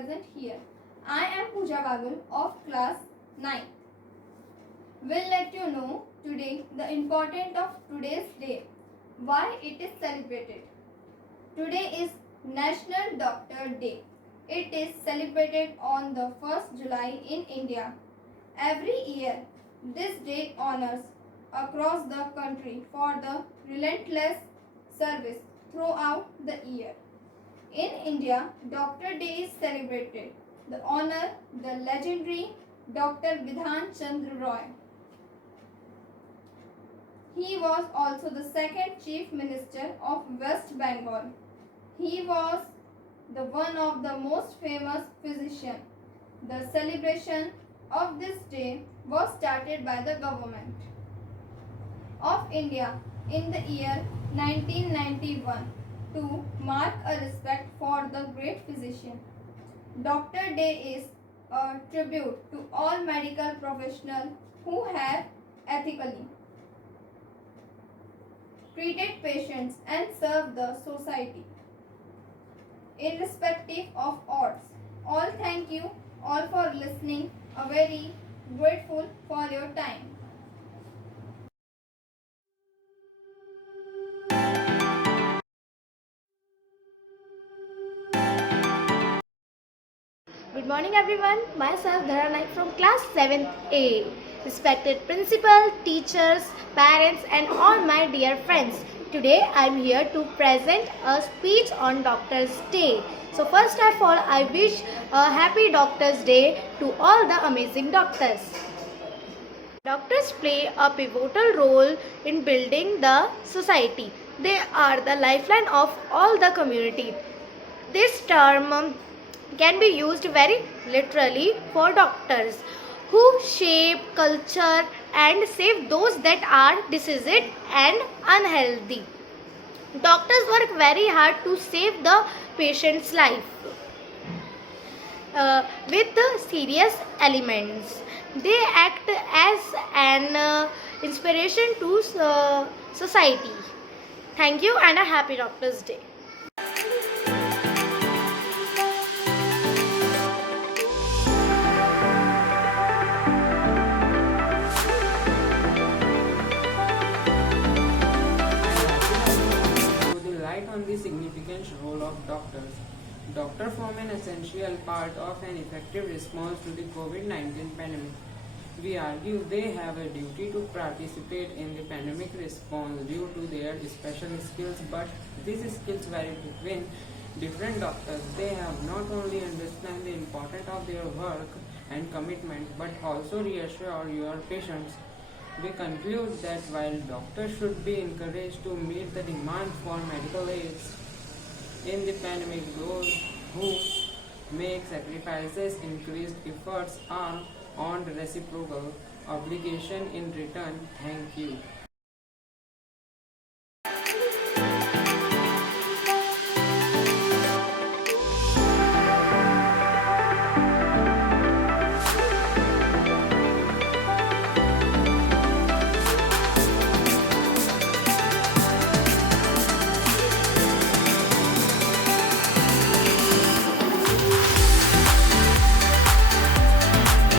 present here. I am Pooja Bagal of class 9. We'll let you know today the importance of today's day, why it is celebrated. Today is National Doctor Day. It is celebrated on the 1st July in India. Every year, this day honors across the country for the relentless service throughout the year. In India, Doctor Day is celebrated to honor the legendary Dr. Bidhan Chandra Roy. He was also the second Chief Minister of West Bengal. He was the one of the most famous physicians. The celebration of this day was started by the government of India in the year 1991 to mark a respect for the great physician. Doctor Day is a tribute to all medical professionals who have ethically treated patients and served the society. Irrespective of odds, all thank you all for listening. A very grateful for your time. Good morning everyone, myself Dhara Naik from class 7A. Respected principal, teachers, parents and all my dear friends. Today I am here to present a speech on Doctor's Day. So first of all I wish a happy Doctor's Day to all the amazing doctors. Doctors play a pivotal role in building the society. They are the lifeline of all the community. This term can be used very literally for doctors who shape culture and save those that are diseased and unhealthy. Doctors work very hard to save the patient's life with the serious elements. They act as an inspiration to society. Thank you and a happy Doctor's Day. On the significant role of doctors. Doctors form an essential part of an effective response to the COVID-19 pandemic. We argue they have a duty to participate in the pandemic response due to their special skills, but these skills vary between different doctors. They have not only understand the importance of their work and commitment, but also reassure your patients. We conclude that while doctors should be encouraged to meet the demand for medical aids in the pandemic, those who make sacrifices, increased efforts are on reciprocal obligation in return. Thank you.